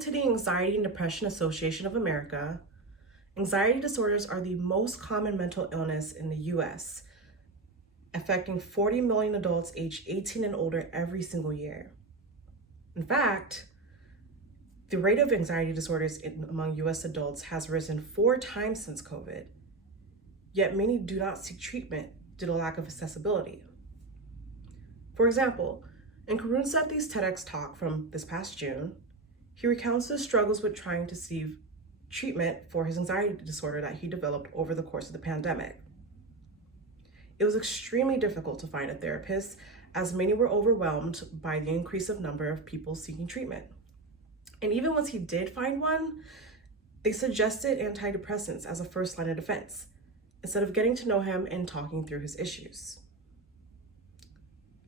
According to the Anxiety and Depression Association of America, anxiety disorders are the most common mental illness in the US, affecting 40 million adults aged 18 and older every single year. In fact, the rate of anxiety disorders among US adults has risen 4 times since COVID, yet many do not seek treatment due to lack of accessibility. For example, in Karun Sethi's TEDx talk from this past June, he recounts his struggles with trying to seek treatment for his anxiety disorder that he developed over the course of the pandemic. It was extremely difficult to find a therapist, as many were overwhelmed by the increase of number of people seeking treatment. And even once he did find one, they suggested antidepressants as a first line of defense, instead of getting to know him and talking through his issues.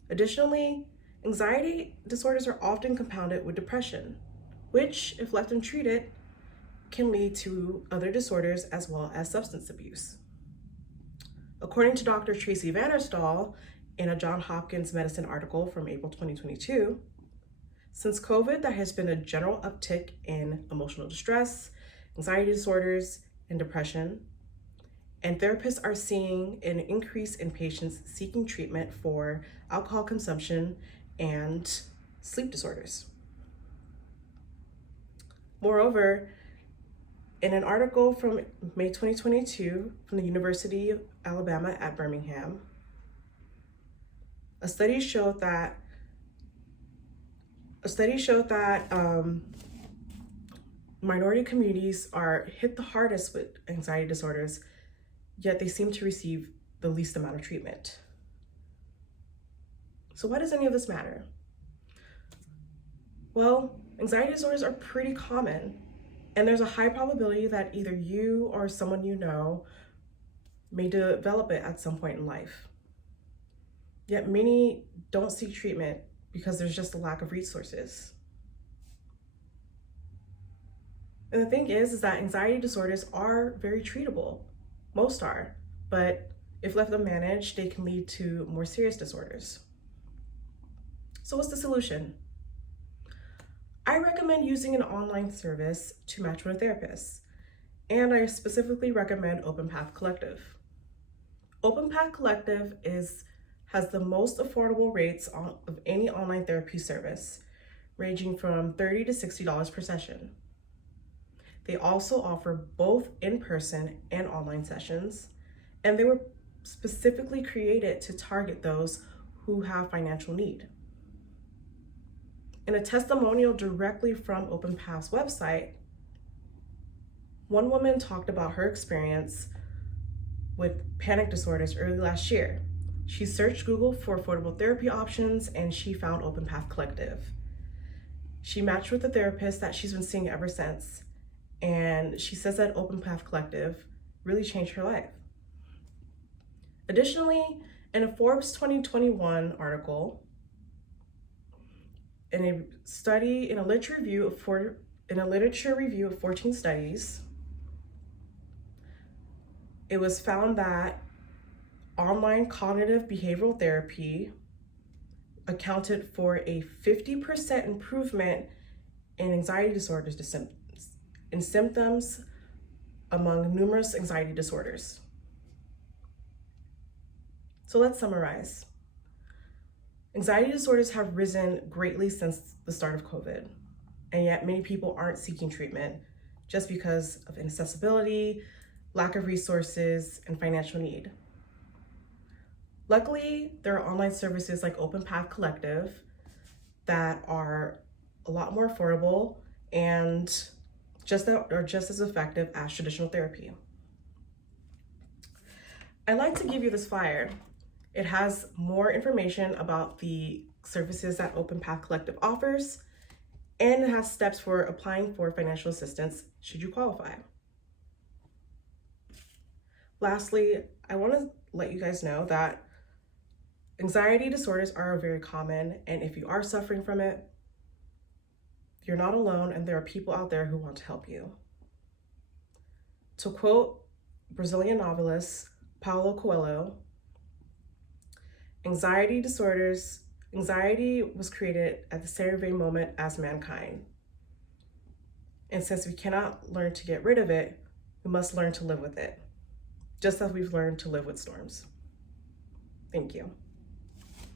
Additionally, anxiety disorders are often compounded with depression, which, if left untreated, can lead to other disorders as well as substance abuse. According to Dr. Tracy Vanderstaal in a Johns Hopkins Medicine article from April 2022, since COVID, there has been a general uptick in emotional distress, anxiety disorders, and depression, and therapists are seeing an increase in patients seeking treatment for alcohol consumption and sleep disorders. Moreover, in an article from May 2022 from the University of Alabama at Birmingham, a study showed that minority communities are hit the hardest with anxiety disorders, yet they seem to receive the least amount of treatment. So why does any of this matter? Well, anxiety disorders are pretty common, and there's a high probability that either you or someone you know may develop it at some point in life. Yet many don't seek treatment because there's just a lack of resources. And the thing is that anxiety disorders are very treatable. Most are, but if left unmanaged, they can lead to more serious disorders. So what's the solution? I recommend using an online service to match with a therapist, and I specifically recommend Open Path Collective. Open Path Collective has the most affordable rates of any online therapy service, ranging from $30 to $60 per session. They also offer both in-person and online sessions, and they were specifically created to target those who have financial need. In a testimonial directly from Open Path's website, one woman talked about her experience with panic disorders early last year. She searched Google for affordable therapy options and she found Open Path Collective. She matched with a therapist that she's been seeing ever since, and she says that Open Path Collective really changed her life. Additionally, in a Forbes 2021 article, in a literature review of 14 studies, it was found that online cognitive behavioral therapy accounted for a 50% improvement in anxiety disorders in symptoms among numerous anxiety disorders. So let's summarize. Anxiety disorders have risen greatly since the start of COVID, and yet many people aren't seeking treatment just because of inaccessibility, lack of resources, and financial need. Luckily, there are online services like Open Path Collective that are a lot more affordable and just as effective as traditional therapy. I'd like to give you this flyer. It has more information about the services that Open Path Collective offers, and it has steps for applying for financial assistance should you qualify. Lastly, I want to let you guys know that anxiety disorders are very common, and if you are suffering from it, you're not alone, and there are people out there who want to help you. To quote Brazilian novelist Paulo Coelho, anxiety was created at the same very moment as mankind. And since we cannot learn to get rid of it, we must learn to live with it, just as we've learned to live with storms. Thank you.